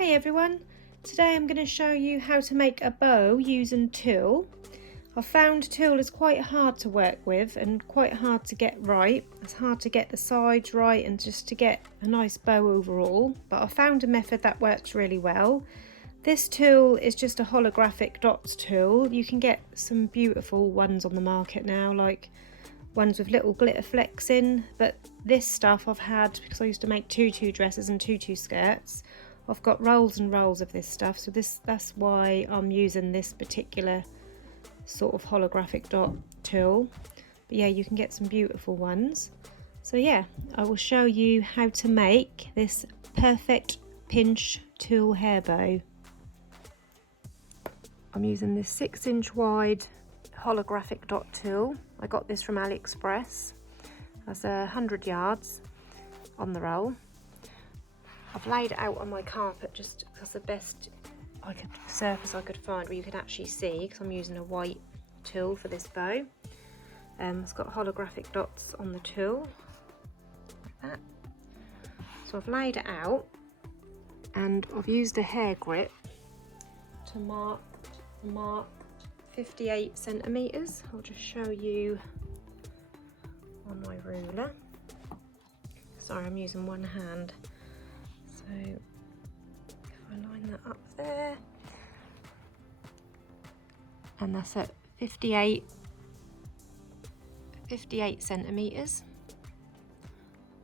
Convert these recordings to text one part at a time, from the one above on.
Hey everyone, today I'm going to show you how to make a bow using tulle. I've found tulle is quite hard to work with and quite hard to get right. It's hard to get the sides right and just to get a nice bow overall, but I found a method that works really well. This tulle is just a holographic dots tulle. You can get some beautiful ones on the market now, like ones with little glitter flecks in, but this stuff I've had because I used to make tutu dresses and tutu skirts. I've got rolls and rolls of this stuff, so that's why I'm using this particular sort of holographic dot tulle. But yeah, you can get some beautiful ones. So yeah, I will show you how to make this perfect pinch tulle hair bow. I'm using this 6-inch wide holographic dot tulle. I got this from AliExpress. That's 100 yards on the roll. I've laid it out on my carpet just because the best surface I could find where you could actually see, because I'm using a white tulle for this bow. It's got holographic dots on the tulle like that. So I've laid it out and I've used a hair grip to mark 58 centimeters. I'll just show you on my ruler. Sorry, I'm using one hand. So if I line that up there, and that's at 58 centimeters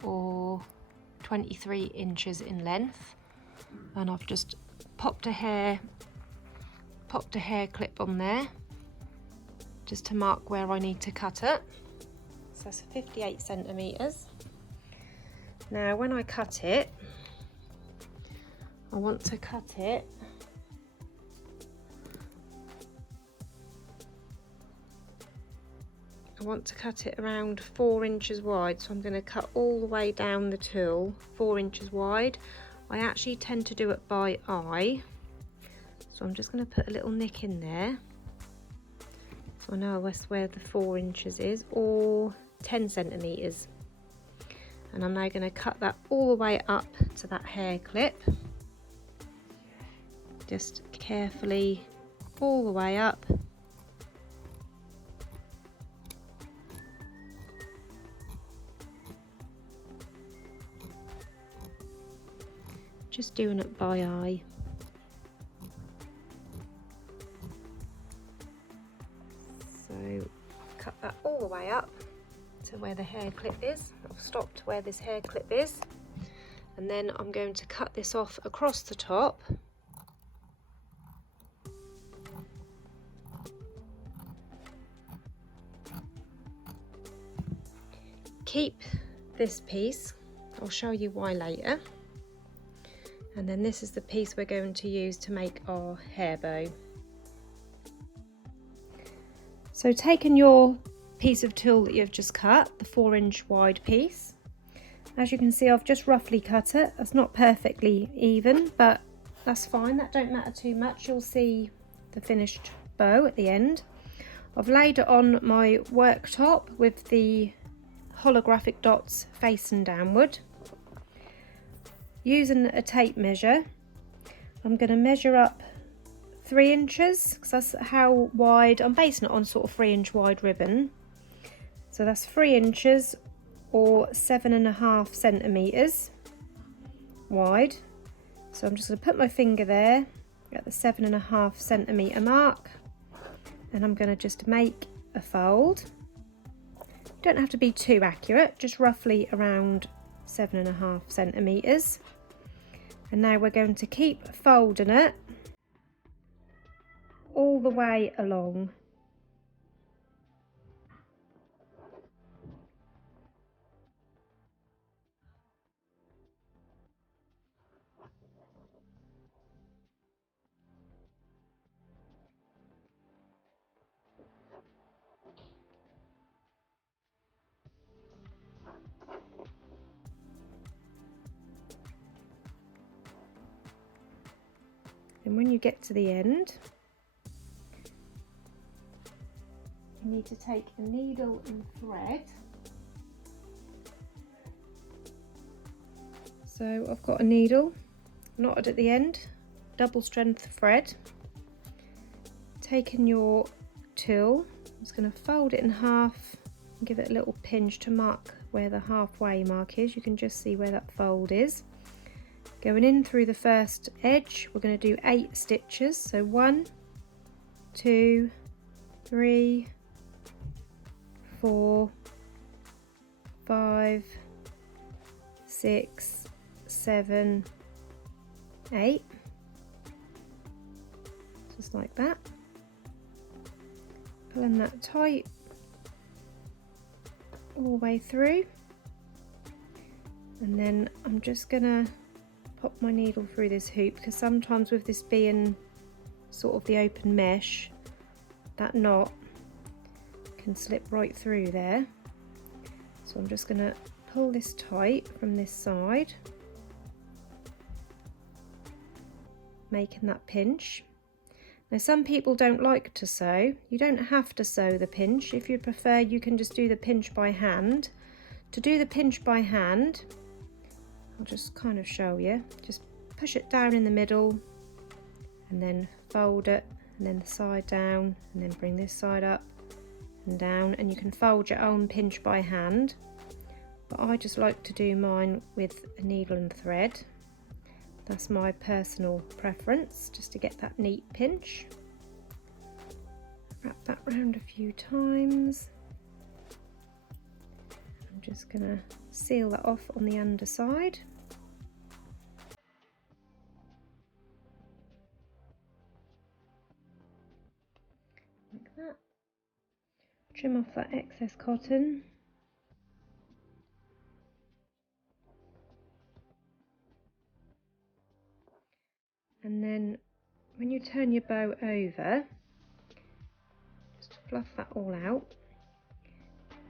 or 23 inches in length, and I've just popped a hair clip on there just to mark where I need to cut it. So that's 58 centimeters. Now when I cut it, I want to cut it around 4 inches wide, so I'm going to cut all the way down the tulle 4 inches wide. I actually tend to do it by eye, so I'm just going to put a little nick in there so I know that's where the 4 inches is, or 10 centimeters. And I'm now going to cut that all the way up to that hair clip, just carefully all the way up. Just doing it by eye. So cut that all the way up to where the hair clip is. I've stopped where this hair clip is, and then I'm going to cut this off across the top. Keep this piece, I'll show you why later. And then this is the piece we're going to use to make our hair bow. So taking your piece of tulle that you've just cut, the 4-inch wide piece, as you can see I've just roughly cut it. It's not perfectly even, but that's fine, that don't matter too much. You'll see the finished bow at the end. I've laid it on my worktop with the holographic dots facing downward. Using a tape measure, I'm going to measure up 3 inches because that's how wide, I'm basing it on sort of 3-inch wide ribbon. So that's 3 inches or 7.5 centimeters wide. So I'm just going to put my finger there at the 7.5 centimeter mark, and I'm going to just make a fold. Don't have to be too accurate, just roughly around 7.5 centimeters. And now we're going to keep folding it all the way along. And when you get to the end, you need to take a needle and thread. So I've got a needle knotted at the end, double strength thread. Taking your tulle, I'm just going to fold it in half and give it a little pinch to mark where the halfway mark is. You can just see where that fold is. Going in through the first edge, we're going to do 8 stitches. So 1, 2, 3, 4, 5, 6, 7, 8. Just like that. Pulling that tight all the way through. And then I'm just gonna pop my needle through this hoop, because sometimes with this being sort of the open mesh, that knot can slip right through there. So I'm just gonna pull this tight from this side, making that pinch. Now some people don't like to sew. You don't have to sew the pinch. If you prefer, you can just do the pinch by hand. To do the pinch by hand, I'll just kind of show you. Just push it down in the middle and then fold it, and then the side down, and then bring this side up and down, and you can fold your own pinch by hand. But I just like to do mine with a needle and thread. That's my personal preference, just to get that neat pinch. Wrap that round a few times. I'm just gonna seal that off on the underside. Like that. Trim off that excess cotton. And then when you turn your bow over, just fluff that all out.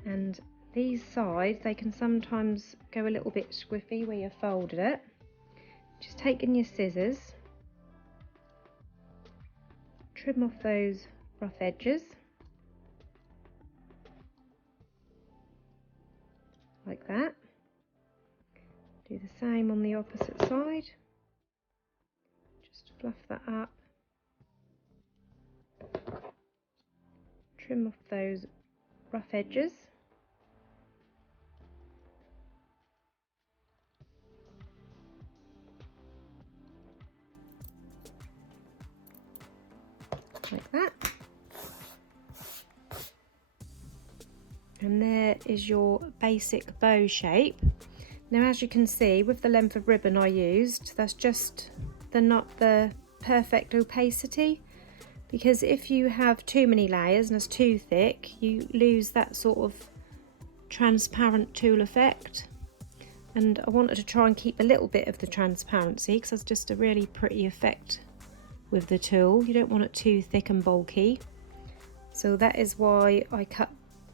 And these sides, they can sometimes go a little bit squiffy where you folded it. Just taking your scissors, trim off those rough edges, like that. Do the same on the opposite side. Just fluff that up. Trim off those rough edges. Like that. And there is your basic bow shape. Now as you can see, with the length of ribbon I used, that's just not the perfect opacity, because if you have too many layers and it's too thick, you lose that sort of transparent tulle effect. And I wanted to try and keep a little bit of the transparency, because it's just a really pretty effect with the tulle. You don't want it too thick and bulky, so that is why I cut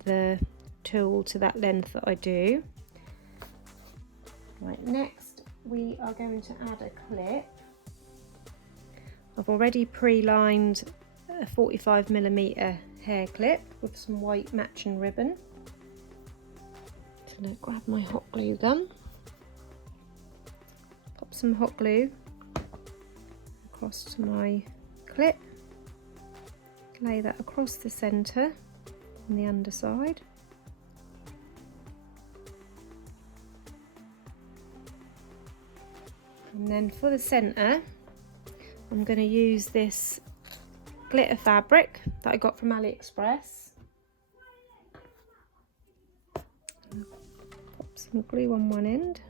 the tulle to that length that I do. Right, next we are going to add a clip. I've already pre-lined a 45mm hair clip with some white matching ribbon. So now grab my hot glue gun, pop some hot glue across to my clip, lay that across the centre on the underside. And then for the centre, I'm going to use this glitter fabric that I got from AliExpress. Pop some glue on one end.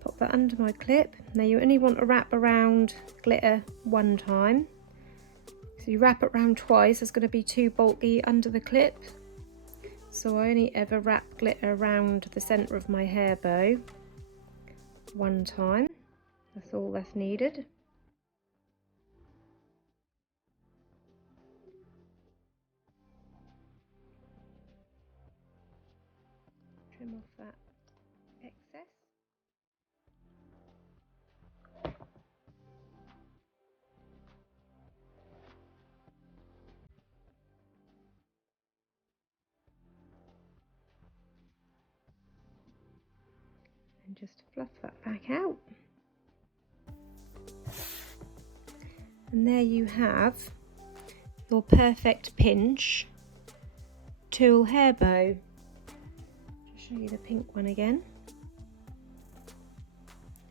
Pop that under my clip. Now you only want to wrap around glitter one time. So you wrap it around twice, it's going to be too bulky under the clip. So I only ever wrap glitter around the centre of my hair bow one time. That's all that's needed. Trim off that excess. And just fluff that back out. And there you have your perfect pinch tulle hair bow. I'll show you the pink one again.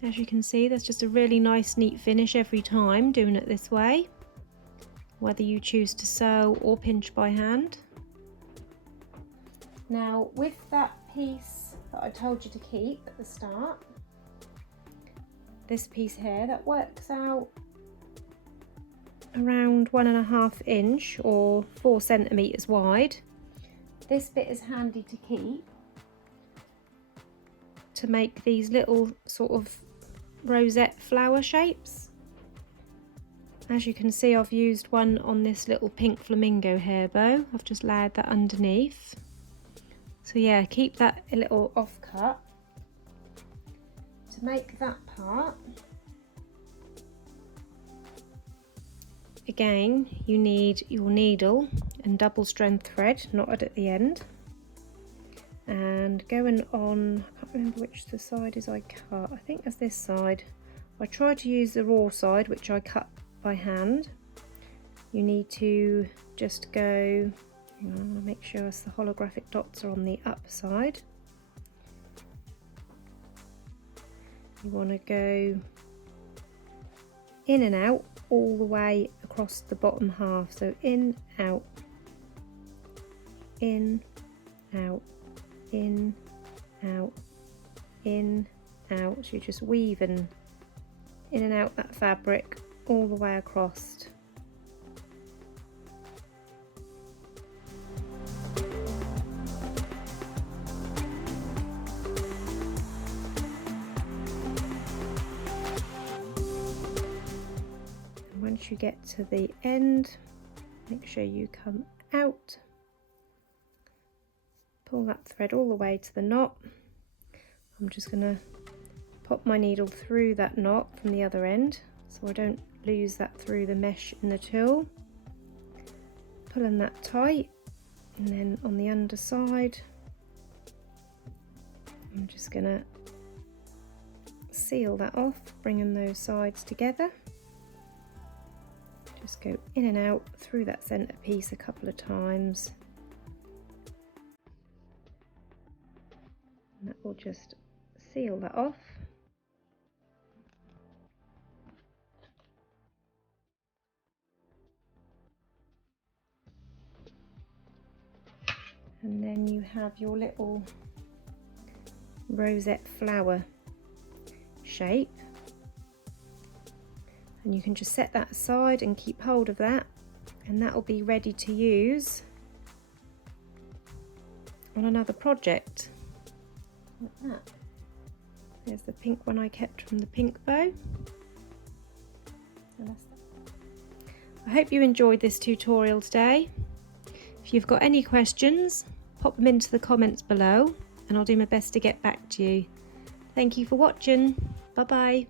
As you can see, there's just a really nice neat finish every time doing it this way, whether you choose to sew or pinch by hand. Now with that piece that I told you to keep at the start, this piece here, that works out around 1.5 inch or 4 centimeters wide. This bit is handy to keep to make these little sort of rosette flower shapes. As you can see, I've used one on this little pink flamingo hair bow. I've just layered that underneath. So yeah, keep that a little off cut. To make that part, again, you need your needle and double strand thread knotted at the end. And going on, I can't remember which the side is I cut. I think it's this side. I tried to use the raw side, which I cut by hand. You need to just go, hang on, I want to make sure the holographic dots are on the up side. You want to go in and out all the way across the bottom half. So in, out, in, out, in, out, in, out. So you're just weaving in and out that fabric all the way across. And once you get to the end, make sure you come out, pull that thread all the way to the knot. I'm just going to pop my needle through that knot from the other end so I don't lose that through the mesh in the tulle. Pulling that tight, and then on the underside I'm just going to seal that off, bringing those sides together. Just go in and out through that centre piece a couple of times. And that will just seal that off. And then you have your little rosette flower shape. And you can just set that aside and keep hold of that, and that will be ready to use on another project. Like that. There's the pink one I kept from the pink bow. So that's that. I hope you enjoyed this tutorial today. If you've got any questions, pop them into the comments below and I'll do my best to get back to you. Thank you for watching. Bye bye.